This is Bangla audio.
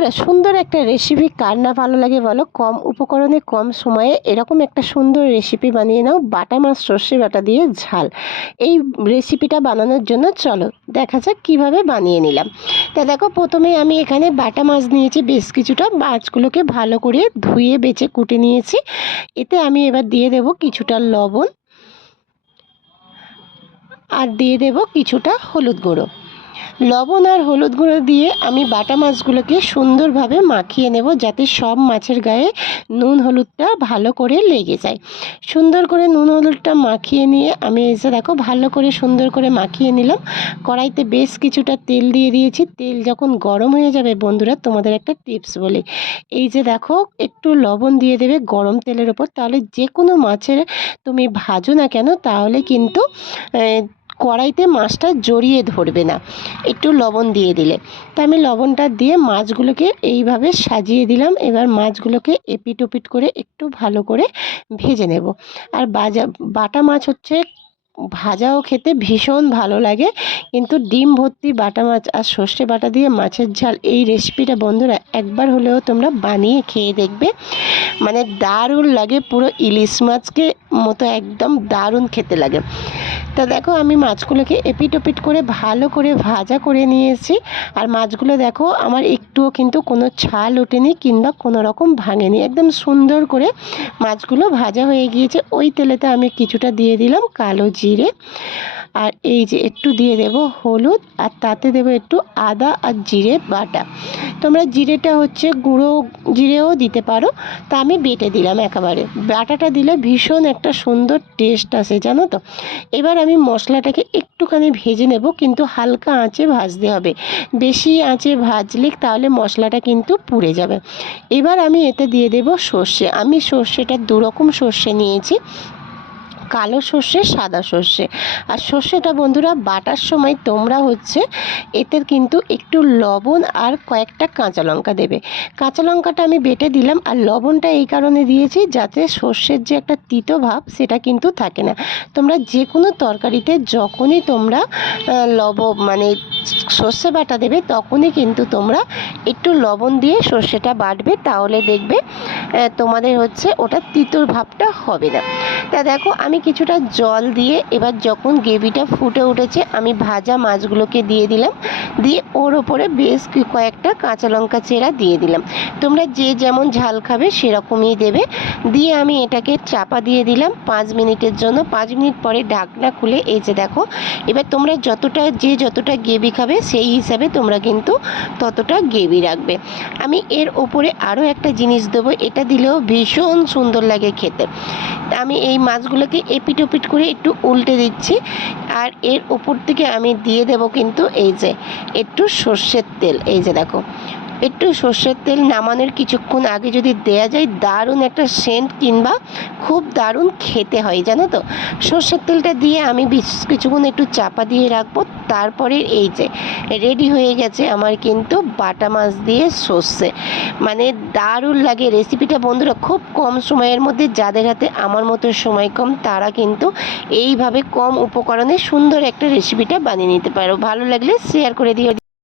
বন্ধুরা, সুন্দর একটা রেসিপি কার না ভালো লাগে বলো? কম উপকরণে কম সময়ে এরকম একটা সুন্দর রেসিপি বানিয়ে নাও, বাটা মাছ সর্ষে বাটা দিয়ে ঝাল। এই রেসিপিটা বানানোর জন্য চলো দেখা যাক কীভাবে বানিয়ে নিলাম। তা দেখো, প্রথমে আমি এখানে বাটা মাছ নিয়েছি বেশ কিছুটা। মাছগুলোকে ভালো করে ধুয়ে বেছে কুটে নিয়েছি। এতে আমি এবার দিয়ে দেব কিছুটা লবণ, আর দিয়ে দেব কিছুটা হলুদ গুঁড়ো। লবণ আর হলুদ গুঁড়ো দিয়ে আমি বাটা মাছগুলোকে সুন্দরভাবে মাখিয়ে নেব, যাতে সব মাছের গায়ে নুন হলুদটা ভালো করে লেগে যায়। সুন্দর করে নুন হলুদটা মাখিয়ে নিয়ে আমি এসে দেখো ভালো করে সুন্দর করে মাখিয়ে নিলাম। কড়াইতে বেশ কিছুটা তেল দিয়ে দিয়েছি। তেল যখন গরম হয়ে যাবে বন্ধুরা, তোমাদের একটা টিপস বলি। এই যে দেখো, একটু লবণ দিয়ে দেবে গরম তেলের ওপর, তাহলে যে কোনো মাছের তুমি ভাজো না কেন, তাহলে কিন্তু কড়াইতে মাছটা জড়িয়ে ধরবে না একটু লবণ দিয়ে দিলে। তা আমি লবণটা দিয়ে মাছগুলোকে এইভাবে সাজিয়ে দিলাম। এবার মাছগুলোকে এপিট ওপিট করে একটু ভালো করে ভেজে নেব। আর বাটা মাছ হচ্ছে ভাজাও খেতে ভীষণ ভালো লাগে, কিন্তু ডিম ভর্তি বাটা মাছ আর সর্ষে বাটা দিয়ে মাছের ঝাল, এই রেসিপিটা বন্ধুরা একবার হলেও তোমরা বানিয়ে খেয়ে দেখবে। মানে দারুণ লাগে, পুরো ইলিশ মাছকে মতো একদম দারুণ খেতে লাগে। তা দেখো, আমি মাছগুলোকে এপিট ওপিট করে ভালো করে ভাজা করে নিয়েছি। আর মাছগুলো দেখো আমার একটুও কিন্তু কোনো ছাল ওঠেনি কিংবা কোনো রকম ভাঙেনি, একদম সুন্দর করে মাছগুলো ভাজা হয়ে গিয়েছে। ওই তেলেতে আমি কিছুটা দিয়ে দিলাম কালো জিরে, আর এই যে একটু দিয়ে দেব হলুদ, আর তাতে দেব একটু আদা আর জিরে বাটা। তোমরা জিরেটা হচ্ছে গুঁড়ো জিরেও দিতে পারো, তা আমি বেটে দিলাম একেবারে। বাটাটা দিলে ভীষণ একটা সুন্দর টেস্ট আসে, জানো তো। এবার আমি মশলাটাকে একটুখানি ভেজে নেব, কিন্তু হালকা আঁচে ভাজতে হবে। বেশি আঁচে ভাজলে তাহলে মশলাটা কিন্তু পুড়ে যাবে। এবার আমি এতে দিয়ে দেব সর্ষে। আমি সর্ষেটা দুরকম সর্ষে নিয়েছি, কালো সর্ষে, সাদা সর্ষে। আর সর্ষেটা বন্ধুরা বাটার সময় তোমরা হচ্ছে এতে কিন্তু একটু লবণ আর কয়েকটা কাঁচা লঙ্কা দেবে। কাঁচা লঙ্কাটা আমি বেটে দিলাম, আর লবণটা এই কারণে দিয়েছি যাতে সর্ষের যে একটা তিতো ভাব সেটা কিন্তু থাকে না। তোমরা যে কোনো তরকারিতে যখনই তোমরা মানে সর্ষে বাটা দেবে, তখনই কিন্তু তোমরা একটু লবণ দিয়ে সর্ষেটা বাটবে, তাহলে দেখবে তোমাদের হচ্ছে ওটা তিতোর ভাবটা হবে না। তা দেখো, আমি কিছুটা জল দিয়ে এবার যখন গ্রেভিটা ফুটে উঠেছে, আমি ভাজা মাছগুলোকে দিয়ে দিলাম। দিয়ে ওর ওপরে বেশ কয়েকটা কাঁচা লঙ্কা চেরা দিয়ে দিলাম। তোমরা যে যেমন ঝাল খাবে সেরকমই দেবে। দিয়ে আমি এটাকে চাপা দিয়ে দিলাম 5 মিনিটের জন্য। 5 মিনিট পরে ঢাকনা খুলে এই যে দেখো, এবার তোমরা যতটা গ্রেভি খাবে সেই হিসাবে তোমরা কিন্তু ততটা গ্রেভি রাখবে। আমি এর ওপরে আরও একটা জিনিস দেবো, এটা দিলেও ভীষণ সুন্দর লাগে খেতে। আমি এই মাছগুলোকে এপিট ওপিট করে একটু উল্টে দিচ্ছি, আর এর উপর থেকে আমি দিয়ে দেব কিন্তু এই যে একটু সর্ষের তেল। এই যে দেখো, একটু সর্ষের তেল নামানোর কিছুক্ষণ আগে যদি দেয়া যায়, দারুণ একটা সেন্ট কিংবা খুব দারুণ খেতে হয়, জানো তো। সর্ষের তেলটা দিয়ে আমি কিছুক্ষণ একটু চাপা দিয়ে রাখবো। তারপরে এই যে রেডি হয়ে গেছে আমার কিন্তু বাটা মাছ দিয়ে সর্ষে। মানে দারুণ লাগে রেসিপিটা বন্ধুরা। খুব কম সময়ের মধ্যে, যাদের হাতে আমার মতো সময় কম, তারা কিন্তু এইভাবে কম উপকরণে সুন্দর একটা রেসিপিটা বানিয়ে নিতে পারো। ভালো লাগলে শেয়ার করে দিও।